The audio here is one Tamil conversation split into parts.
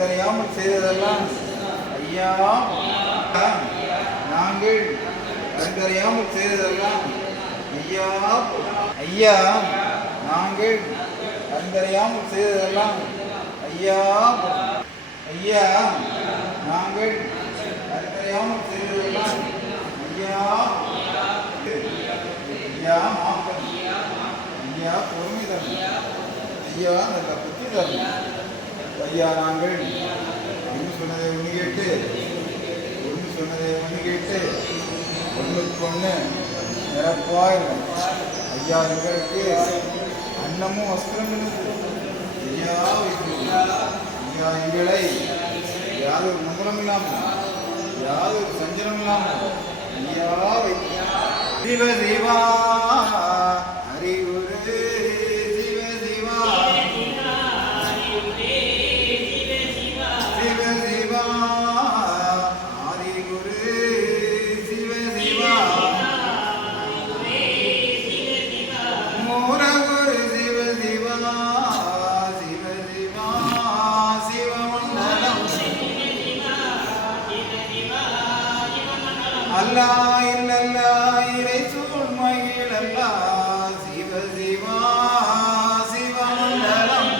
அறிந்தறியாமல் செய்ததெல்லாம் ஐயா நாங்கள் அறிந்தறியாமல் செய்ததெல்லாம் ஐயா ஐயா நாங்கள் அறிந்தறியாமல் செய்ததெல்லாம் ஐயா ஐயா நாங்கள் அறிந்தறியாமல் செய்ததெல்லாம் ஐயா ஐயா மாப்பன் ஐயா பொறுமை தரணும் ஐயா நல்ல புத்தி தரணும் ஐயா நாங்கள் ஒன்று சொன்னதை ஒன்று கேட்டு ஒன்று சொன்னதை ஒன்று கேட்டு ஒன்றுக்கு ஒன்று நிரப்பாய் ஐயா எங்களுக்கு அன்னமும் வஸ்திரங்களும் ஐயா ஐயா எங்களை யாதொரு மும்முரம் இல்லாமல் யாதொரு சஞ்சலம் இல்லாமல் ஐயா தீப தீபா அல்லா இல்லல்லா இறை சூழ்மையில் அல்லா சிவ சிவா சிவமண்டலம்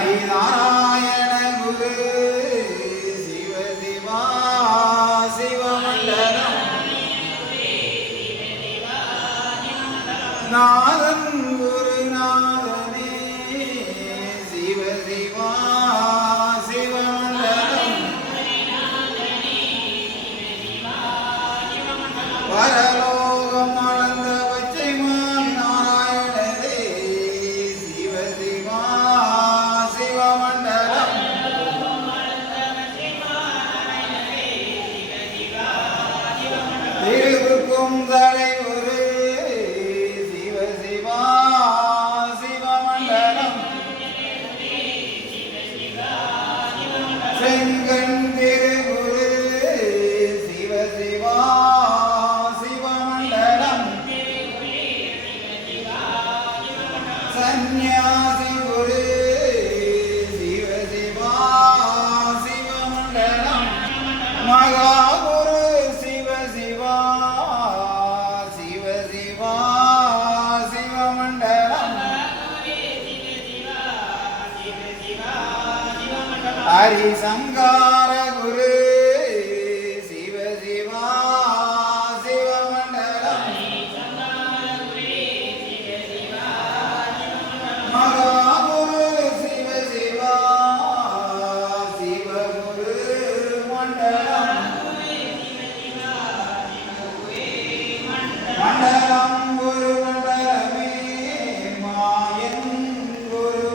ஹரிநாராயண குரு சிவ சிவா சிவமண்டலம் நாதன் குருநாதனே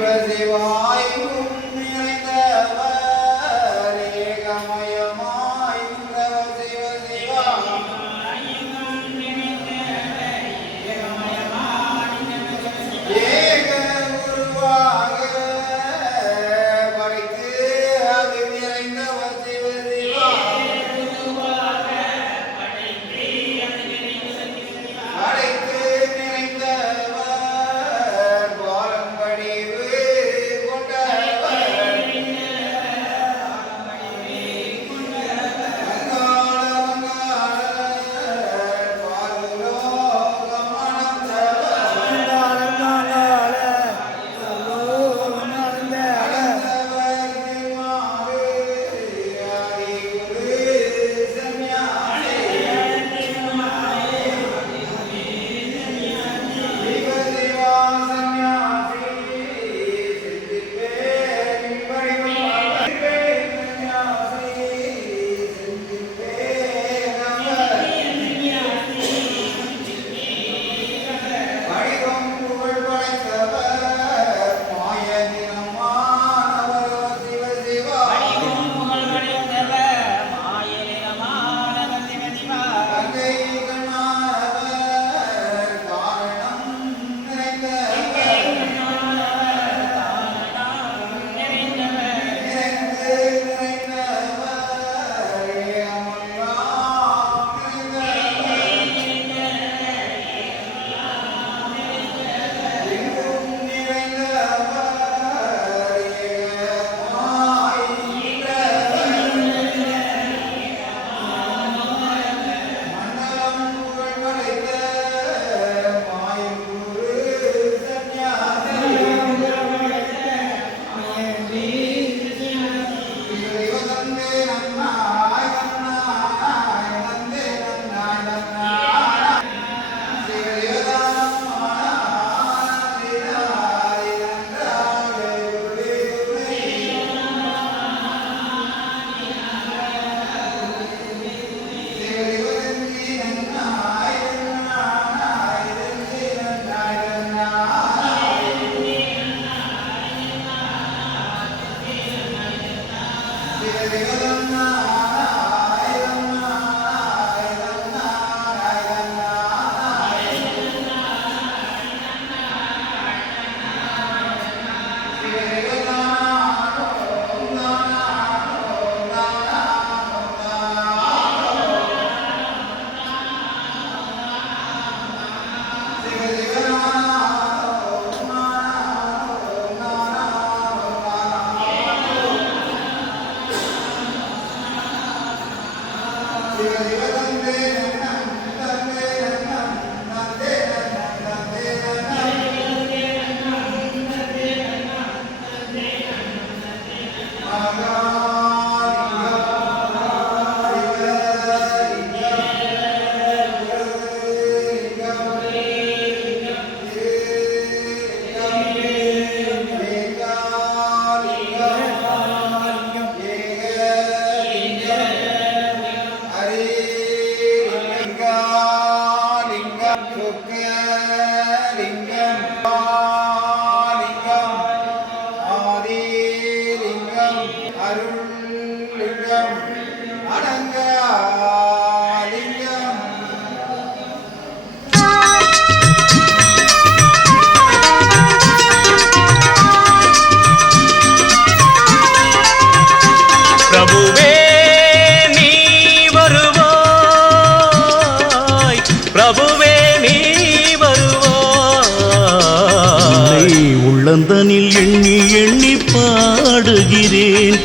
சிவசிவாய்